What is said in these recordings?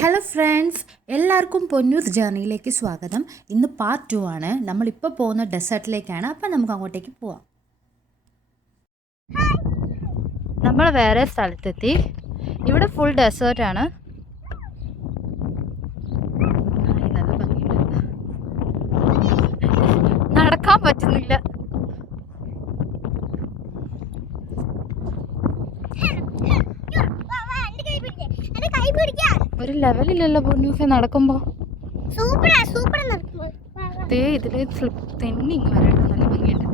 Hello friends, എല്ലാവർക്കും പൊന്നൂസ് ജേർണിയിലേക്ക് സ്വാഗതം. ഇന്ന് പാർട്ട് 2 ആണ്. നമ്മളിപ്പോൾ പോകുന്ന ഡെസേർട്ടിലേക്കാണ്. അപ്പം നമുക്ക് അങ്ങോട്ടേക്ക് പോവാം. നമ്മൾ വേറെ സ്ഥലത്തെത്തി. ഇവിടെ ഫുൾ ഡെസേർട്ടാണ്. നല്ല ഭംഗിയുണ്ട്. നടക്കാൻ പറ്റുന്നില്ല. ഒരു ലെവലില്ലല്ലോ പൊന്നൂസെ നടക്കുമ്പോ. ഇതിലെ തെന്നിങ് വരണ്ട. നല്ല ഭംഗിയുണ്ട്.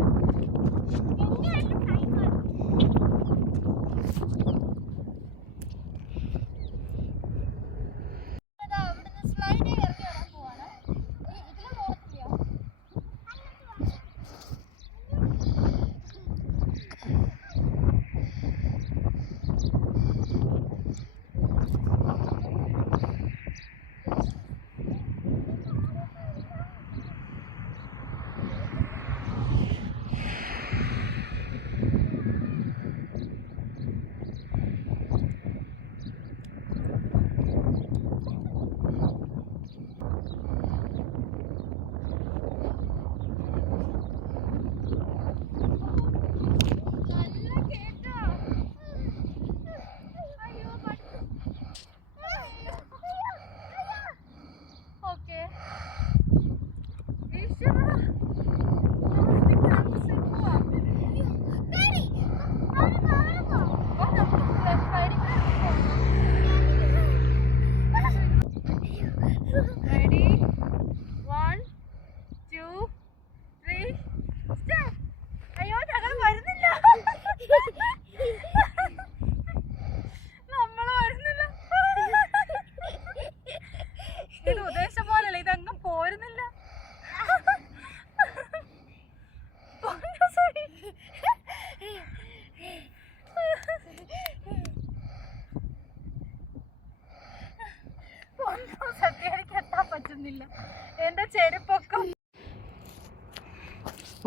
എന്റെ ചെരുപ്പൊക്കെ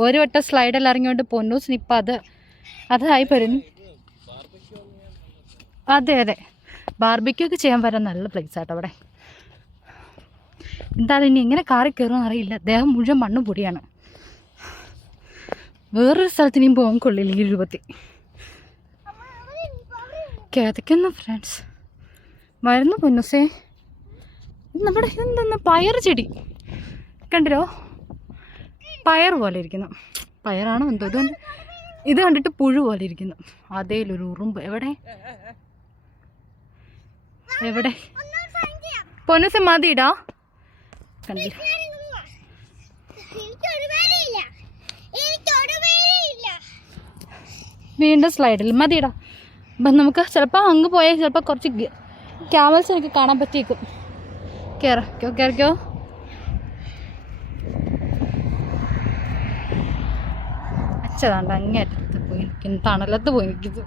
ഒരു വട്ടം സ്ലൈഡിൽ ഇറങ്ങിയോണ്ട് പൊന്നൂസിന് ഇപ്പം അതായി വരുന്നു. അതെ അതെ, ബാർബിക്യൂ ഒക്കെ ചെയ്യാൻ വരാൻ നല്ല പ്ലേസ് ആട്ടോ അവിടെ. എന്തായാലും ഇനി എങ്ങനെ കാറി കയറുമെന്ന് അറിയില്ല. ദേഹം മുഴുവൻ മണ്ണും പൊടിയാണ്. വേറൊരു സ്ഥലത്തിനും പോകാൻ കൊള്ളില്ല ഈ രൂപത്തിൽ. കിതയ്ക്കുന്നു ഫ്രണ്ട്സ്. വരുന്നു പൊന്നൂസേ. നമ്മുടെ ഇതെന്താ പയർ ചെടി കണ്ടിരോ? പയർ പോലെ ഇരിക്കുന്നു. പയറാണോ എന്തോ. ഇത് കണ്ടിട്ട് പുഴു പോലെ ഇരിക്കുന്നു. അതേലൊരു ഉറുമ്പ്. എവിടെ എവിടെ പൊന്നൂസെ മതിയിടാ. കണ്ടില്ല. വീണ്ടും സ്ലൈഡിൽ മതിയിടാ. അപ്പം നമുക്ക് ചിലപ്പോൾ അങ്ങ് പോയാൽ ചിലപ്പോൾ കുറച്ച് ക്യാമൽസിനൊക്കെ കാണാൻ പറ്റിയേക്കും. കേറിക്കോ. അച്ഛതാണ്ട് അങ്ങേറ്റത്ത് പോയി നിൽക്കുന്നു. തണലത്ത് പോയി നിൽക്കുന്നു.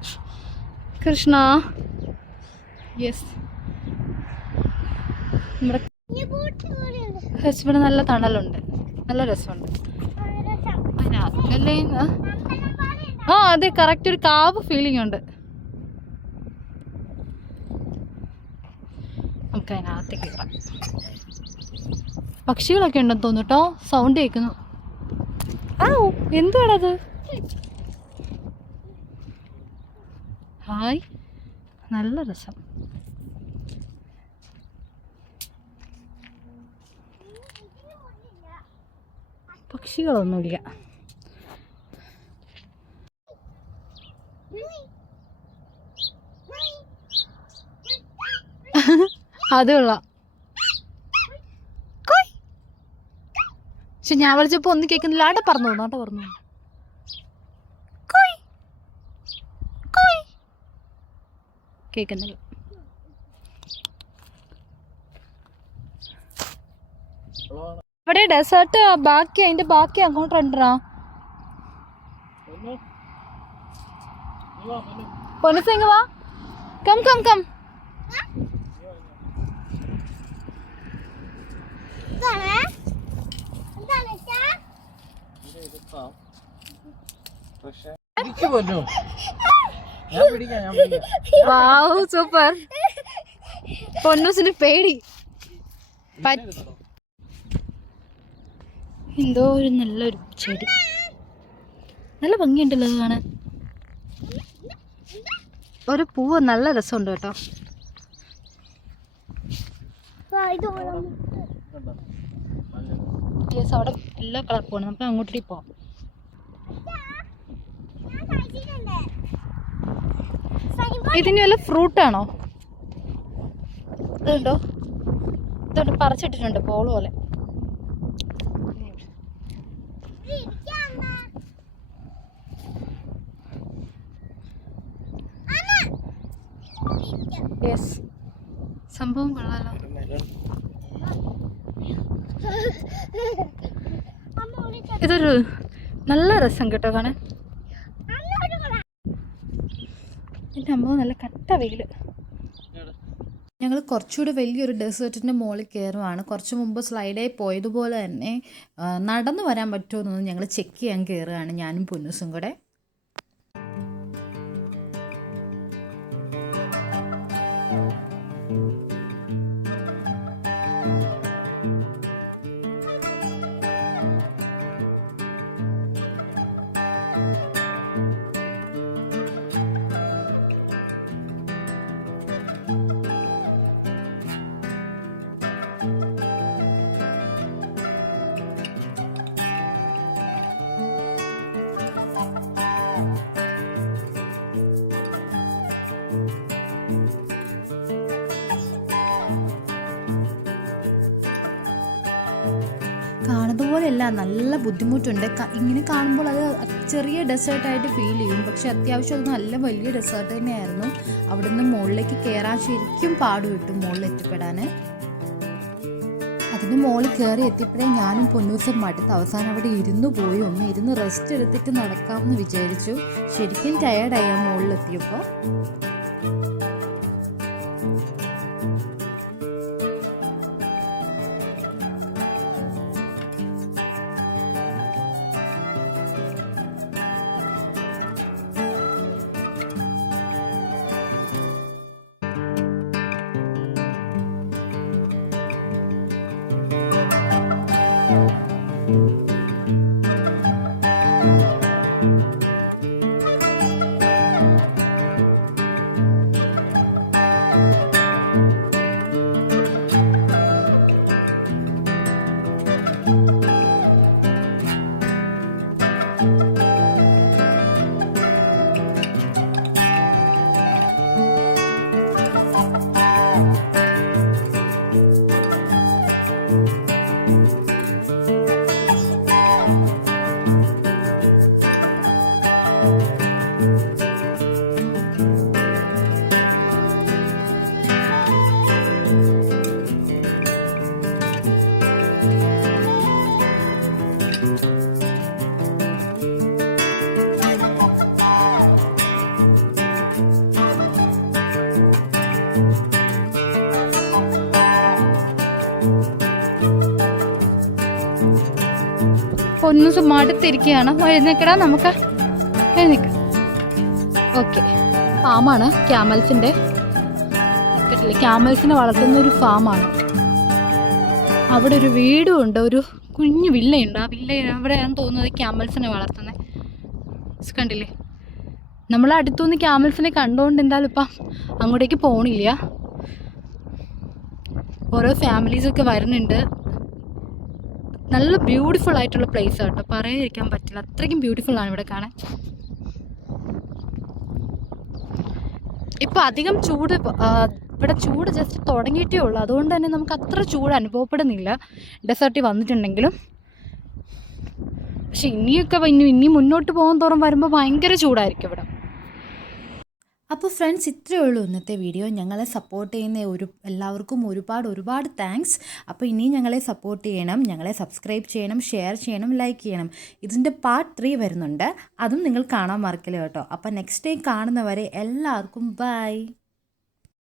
കൃഷ്ണ. യെസ്, നമ്മുടെ ഇവിടെ നല്ല തണലുണ്ട്. നല്ല രസമുണ്ട്. അതിനകത്തല്ലേ അതെ, കറക്റ്റ് ഒരു കാവ് ഫീലിംഗ് ഉണ്ട്. നമുക്ക് അതിനകത്തേക്ക് കയറാം. പക്ഷികളൊക്കെ ഉണ്ടെന്ന് തോന്നുന്നു കേട്ടോ. സൗണ്ട് കേൾക്കുന്നു. എന്തുവാണത്? ഹായ്, നല്ല രസം. പക്ഷികളൊന്നുമില്ല. അത് കൊള്ളാം. പക്ഷെ ഞാൻ വിളിച്ചപ്പോ ഒന്നും കേൾക്കുന്നില്ല. ആട്ടെ പറഞ്ഞു കേൾക്കുന്നില്ല. ഇവിടെ ഡെസേർട്ട് അതിന്റെ ബാക്കി അങ്ങോട്ടുണ്ടാ. പൊന്നസിങ് വാ. കം. Wow super. പൊന്നൂസിന് പേടി. എന്തോ ഒരു നല്ലൊരു ചെടി, നല്ല ഭംഗിയുണ്ടല്ലോ അത് കാണാൻ. ഒരു പൂവ് നല്ല രസമുണ്ട് കേട്ടോ. യെസ്, അവിടെ എല്ലാ കളർ പോകണം. നമുക്ക് അങ്ങോട്ടേക്ക് പോവാം. ഇതിന് വല്ല ഫ്രൂട്ടാണോ? ഇതുണ്ടോ? ഇതുണ്ട്, പറിച്ചിട്ടിട്ടുണ്ട് പോള് പോലെ. യെസ്, സംഭവം കൊള്ളാലോ. ഇതൊരു നല്ല രസം കേട്ടോ കാണാൻ. എൻ്റെ അമ്മ നല്ല കട്ട വെയിൽ. ഞങ്ങൾ കുറച്ചുകൂടി വലിയൊരു ഡെസേർട്ടിൻ്റെ മുകളിൽ കയറുവാണ്. കുറച്ച് മുമ്പ് സ്ലൈഡായി പോയതുപോലെ തന്നെ നടന്നു വരാൻ പറ്റുമോ എന്നൊന്നും ഞങ്ങൾ ചെക്ക് ചെയ്യാൻ കയറുകയാണ്, ഞാനും പൊന്നൂസും കൂടെ. കാണുന്നത് പോലെയല്ല, നല്ല ബുദ്ധിമുട്ടുണ്ട്. ഇങ്ങനെ കാണുമ്പോൾ അത് ചെറിയ ഡെസേർട്ടായിട്ട് ഫീൽ ചെയ്യും, പക്ഷെ അത്യാവശ്യം അത് നല്ല വലിയ ഡെസേർട്ട് തന്നെയായിരുന്നു. അവിടെ നിന്ന് മുകളിലേക്ക് കയറാൻ ശരിക്കും പാടുപെട്ടു മുകളിൽ എത്തിപ്പെടാൻ. അതിന് മുകളിൽ കയറി എത്തിയപ്പോഴേ ഞാനും പൊന്നൂസും മടുത്ത് അവസാനം അവിടെ ഇരുന്ന് പോയി. ഒന്ന് ഇരുന്ന് റെസ്റ്റ് എടുത്തിട്ട് നടക്കാമെന്ന് വിചാരിച്ചു. ശരിക്കും ടയേർഡായി ആ മുകളിലെത്തിയപ്പോൾ. പൊന്നൂസ് മടുത്തിരിക്കുകയാണ്. എഴുന്നേക്കടാ, നമുക്ക് എഴുന്നേക്കാം. ഓക്കെ, ഫാമാണ് ക്യാമൽസിൻ്റെ. കേട്ടില്ലേ, ക്യാമൽസിനെ വളർത്തുന്ന ഒരു ഫാമാണ്. അവിടെ ഒരു വീടും ഉണ്ട്, ഒരു കുഞ്ഞു വില്ലയുണ്ട്. ആ വില്ല അവിടെയാണ് തോന്നുന്നത് ക്യാമൽസിനെ വളർത്തുന്നത്. കണ്ടില്ലേ, നമ്മൾ അടുത്തുനിന്ന് ക്യാമൽസിനെ കണ്ടുകൊണ്ട് എന്തായാലും ഇപ്പം അങ്ങോട്ടേക്ക് പോകണില്ല. ഓരോ ഫാമിലീസൊക്കെ വരുന്നുണ്ട്. നല്ല ബ്യൂട്ടിഫുൾ ആയിട്ടുള്ള പ്ലേസ് ആട്ടോ, പറയാതിരിക്കാൻ പറ്റില്ല, അത്രയ്ക്കും ബ്യൂട്ടിഫുൾ ആണ് ഇവിടെ കാണാൻ. ഇപ്പോൾ അധികം ചൂട്, ഇവിടെ ചൂട് ജസ്റ്റ് തുടങ്ങിയിട്ടേ ഉള്ളൂ. അതുകൊണ്ട് തന്നെ നമുക്ക് അത്ര ചൂട് അനുഭവപ്പെടുന്നില്ല ഡെസേർട്ടിൽ വന്നിട്ടുണ്ടെങ്കിലും. പക്ഷെ ഇനിയൊക്കെ ഇനി മുന്നോട്ട് പോകാൻ തോറും വരുമ്പോൾ ഭയങ്കര ചൂടായിരിക്കും ഇവിടെ. അപ്പോൾ ഫ്രണ്ട്സ്, ഇത്രയേ ഉള്ളൂ ഇന്നത്തെ വീഡിയോ. ഞങ്ങളെ സപ്പോർട്ട് ചെയ്യുന്ന എല്ലാവർക്കും ഒരുപാട് താങ്ക്സ്. അപ്പോൾ ഇനിയും ഞങ്ങളെ സപ്പോർട്ട് ചെയ്യണം, ഞങ്ങളെ സബ്സ്ക്രൈബ് ചെയ്യണം, ഷെയർ ചെയ്യണം, ലൈക്ക് ചെയ്യണം. ഇതിൻ്റെ പാർട്ട് 3 വരുന്നുണ്ട്, അതും നിങ്ങൾ കാണാൻ മറക്കില്ല കേട്ടോ. അപ്പോൾ നെക്സ്റ്റ് ടൈം കാണുന്നവരെ എല്ലാവർക്കും ബൈ.